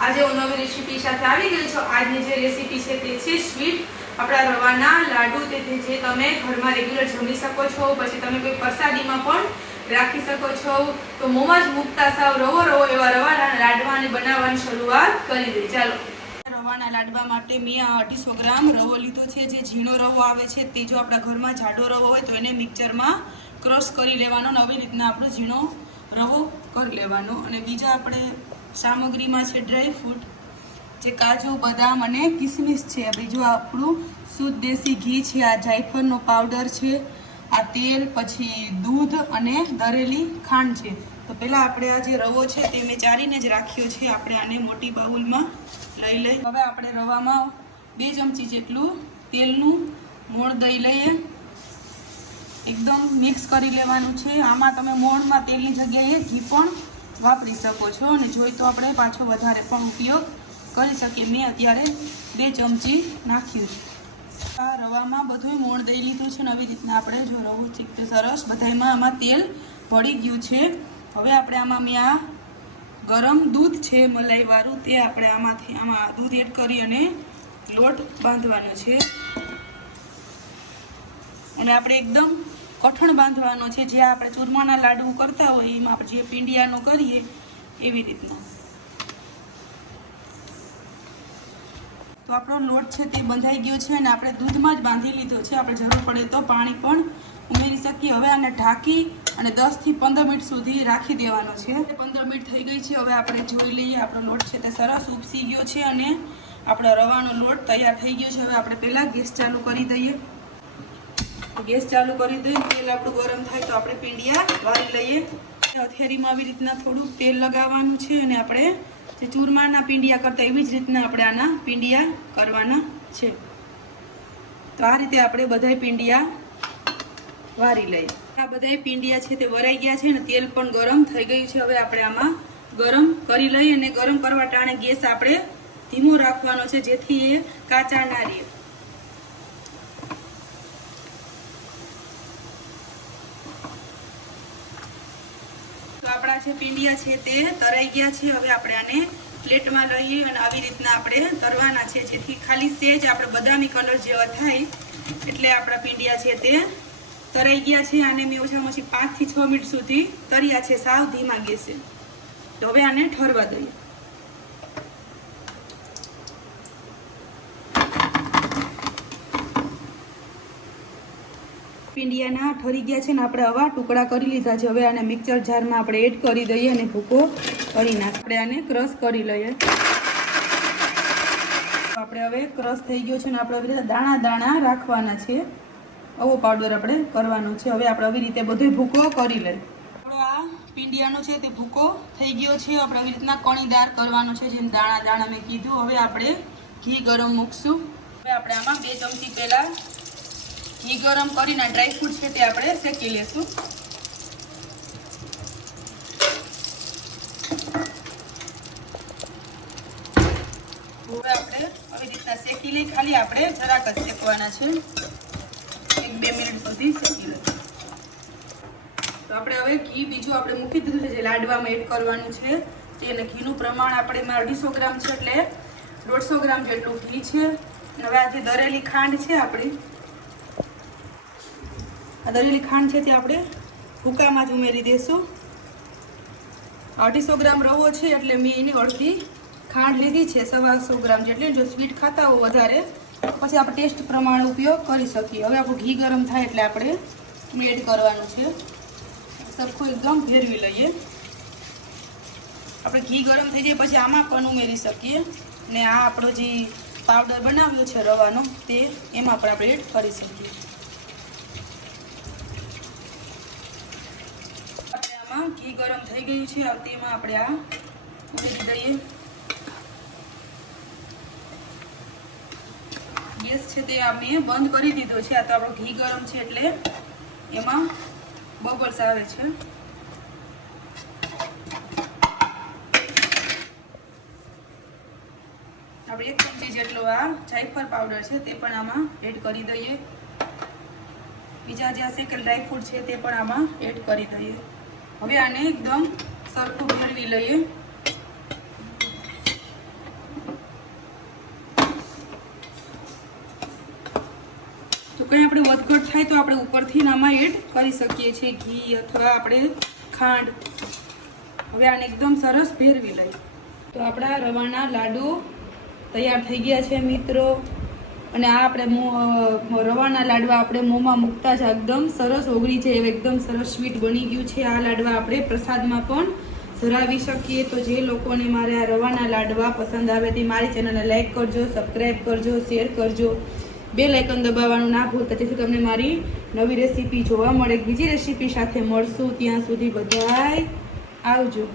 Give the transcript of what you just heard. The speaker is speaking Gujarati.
આજે હું નવી રેસીપી સાથે આવી ગઈ છું। આજની જે રેસીપી છે તે છે સ્વીટ આપણા રવાના લાડુ। તેથી જે તમે ઘરમાં રેગ્યુલર જમી શકો છો, પછી તમે કોઈ પ્રસાદીમાં પણ રાખી શકો છો। તો મોંમાં જ મૂકતા સાવ રવો રવો એવા રવાના લાડવાને બનાવવાની શરૂઆત કરી દઈએ। ચાલો। રવાના લાડવા માટે મેં 250 ગ્રામ રવો લીધો છે। જે ઝીણો રવો આવે છે તે જો આપણા ઘરમાં જાડો રવો હોય તો એને મિક્સરમાં ક્રશ કરી લેવાનો, આવી રીતના આપણો ઝીણો રવો કરી લેવાનો। અને બીજા આપણે સામગ્રીમાં છે ડ્રાયફ્રૂટ, જે કાજુ, બદામ અને કિસમિસ છે। બીજું આપણું શુદ્ધ દેશી ઘી છે, આ જાયફળનો પાવડર છે, આ તેલ, પછી દૂધ અને દરેલી ખાંડ છે। તો પહેલાં આપણે આ જે રવો છે તે મેં ચારીને જ રાખ્યો છે। આપણે આને મોટી બાઉલમાં લઈ લઈએ। હવે આપણે રવામાં 2 ચમચી જેટલું તેલનું મોણ દઈ લઈએ, એકદમ મિક્સ કરી લેવાનું છે। આમાં તમે મોણમાં તેલની જગ્યાએ ઘી પણ વાપરી શકો છો, અને જોઈ તો આપણે પાછો વધારે પણ ઉપયોગ કરી શકીએ। મેં અત્યારે 2 ચમચી નાખ્યું છે। આ રવામાં બધું મોણ દઈ લીધું છે, અને આવી રીતના આપણે જો રવો ચીકતે સરસ બધામાં આમાં તેલ ભળી ગયું છે। હવે આપણે આમાં મેં આ ગરમ દૂધ છે મલાઈવાળું, તે આપણે આમાં દૂધ એડ કરી અને લોટ બાંધવાનો છે, અને આપણે એકદમ કઠણ બાંધવાનો છે। જે આપણે ચૂરમાના લાડુ કરતા હોય એમાં આપણે જે પીંડિયાનો કરીએ એવી રીતના। તો આપણો લોટ છે તે બંધાઈ ગયો છે, અને આપણે દૂધમાં જ બાંધી લીધો છે। આપણે જરૂર પડે તો પાણી પણ ઉમેરી શકીએ। હવે આને ઢાંકી અને 10 થી 15 મિનિટ સુધી રાખી દેવાનો છે। 15 મિનિટ થઈ ગઈ છે। હવે આપણે જોઈ લઈએ, આપણો લોટ છે તે સરસ ઉપસી ગયો છે, અને આપણો રવાનો લોટ તૈયાર થઈ ગયો છે। હવે આપણે પહેલાં ગેસ ચાલુ કરી દઈએ। ગેસ ચાલુ કરી દઈએ, તેલ આપણું ગરમ થાય તો આપણે પીંડિયા વાળી લઈએ। હથેળીમાં આવી રીતના થોડુંક તેલ લગાવવાનું છે, અને આપણે જે ચૂરમાના પીંડિયા કરતા એવી જ રીતના આપણે આના પીંડિયા કરવાના છે। તો આ રીતે આપણે બધાય પીંડિયા વાળી લઈએ। આ બધાય પીંડિયા છે તે વરાઈ ગયા છે, અને તેલ પણ ગરમ થઈ ગયું છે। હવે આપણે આમાં ગરમ કરી લઈએ, અને ગરમ કરવા ટાણે ગેસ આપણે ધીમો રાખવાનો છે, જેથી એ કાચા ના રહે। તો આપણા જે પીંડિયા છે તે તરાઈ ગયા છે। હવે આપણે આને પ્લેટમાં લઈએ, અને આવી રીતના આપણે તરવાના છે, જેથી ખાલી સેજ આપણે બદામી કલર જેવા થાય એટલે આપણા પીંડિયા છે તે તરાઈ ગયા છે। આને મેં ઓછામાં ઓછી 5 થી 6 મિનિટ સુધી તર્યા છે, સાવ ધીમા ગેસે। તો હવે આને ઠરવા દઈએ। પીંડિયાના ઠરી ગયા છે, ને આપણે આવા ટુકડા કરી લીધા છે। હવે આને મિક્સર જારમાં આપણે એડ કરી દઈએ, અને ભૂકો કરી નાખીએ। આપણે આને ક્રશ કરી લઈએ। આપણે હવે ક્રશ થઈ ગયો છે, ને આપણે આવી રીતે દાણા દાણા રાખવાના છે, આવો પાવડર આપણે કરવાનો છે। હવે આપણે આવી રીતે બધો ભૂકો કરી લઈએ। આપણો આ પીંડિયાનો છે તે ભૂકો થઈ ગયો છે। આપણે આવી રીતના કણીદાર કરવાનો છે, જેમ દાણા દાણા મેં કીધું। હવે આપણે ઘી ગરમ મૂકશું। હવે આપણે આમાં 2 ચમચી પહેલાં ઘી ગરમ કરીને ડ્રાયફ્રૂટ છે તે આપણે શેકી લેશું। હવે આપણે આવી રીતના શેકી લઈ, ખાલી આપણે જરાક જ શેકવાના છે, 1-2 મિનિટ સુધી શેકી લઈશું। તો આપણે હવે ઘી બીજું આપણે મૂકી દીધું છે, જે લાડવામાં એડ કરવાનું છે તેને ઘીનું પ્રમાણ આપણે 250 ગ્રામ છે એટલે 150 ગ્રામ જેટલું ઘી છે। હવે આ જે દરેલી ખાંડ છે આપણી, આ દરેલી ખાંડ છે તે આપણે ભૂકામાં જ ઉમેરી દઈશું। 250 ગ્રામ રવો છે એટલે મેં એની અડધી ખાંડ લીધી છે, 125 ગ્રામ જેટલી। જો સ્વીટ ખાતા હોય વધારે પછી આપણે ટેસ્ટ પ્રમાણે ઉપયોગ કરી શકીએ। હવે આપણું ઘી ગરમ થાય એટલે આપણે એડ કરવાનું છે, સરખું એકદમ ફેરવી લઈએ। આપણે ઘી ગરમ થઈ જાય પછી આમાં પણ ઉમેરી શકીએ, ને આ આપણો જે પાવડર બનાવ્યો છે રવાનો તે એમાં પણ આપણે એડ કરી શકીએ। ઘી ગરમ થઈ ગયું છે, તેમાં આપણે આ ઉમેરી દઈએ। ગેસ છે તે મેં બંધ કરી દીધો છે। આ તો આપણો ઘી ગરમ છે એટલે એમાં બબલ્સ આવે છે। આપણે 1 ચમચી જેટલો આ જાયફળ પાવડર છે તે પણ આમાં એડ કરી દઈએ। બીજા જે શેકેલ ડ્રાયફ્રૂટ છે તે પણ આમાં એડ કરી દઈએ। હવે આને એકદમ સરખું ભેળવી લઈએ। કંઈ આપણે વધઘટ થાય તો આપણે ઉપરથી આમાં એડ કરી શકીએ છીએ ઘી અથવા આપણે ખાંડ. હવે આને એકદમ સરસ ભેરવી લઈએ. તો આપણા રવાના લાડુ તૈયાર થઈ ગયા છે મિત્રો. અને આ આપણે રવાના લાડવા આપણે મોંમાં મૂકતા જ એકદમ સરસ ઓગળી જાય એકદમ સરસ સ્વીટ બની ગયું છે. આ લાડવા આપણે પ્રસાદમાં પણ ધરાવી શકીએ. તો જે લોકોને મારે આ રવાના લાડવા પસંદ આવે તે મારી ચેનલને લાઈક કરજો, સબસ્ક્રાઈબ કરજો, શેર કરજો, બેલ આઇકન દબાવવાનું ના ભૂલતા, જેથી તમને મારી નવી રેસીપી જોવા મળે. બીજી રેસીપી સાથે મળશું. ત્યાં સુધી બધાય આવજો.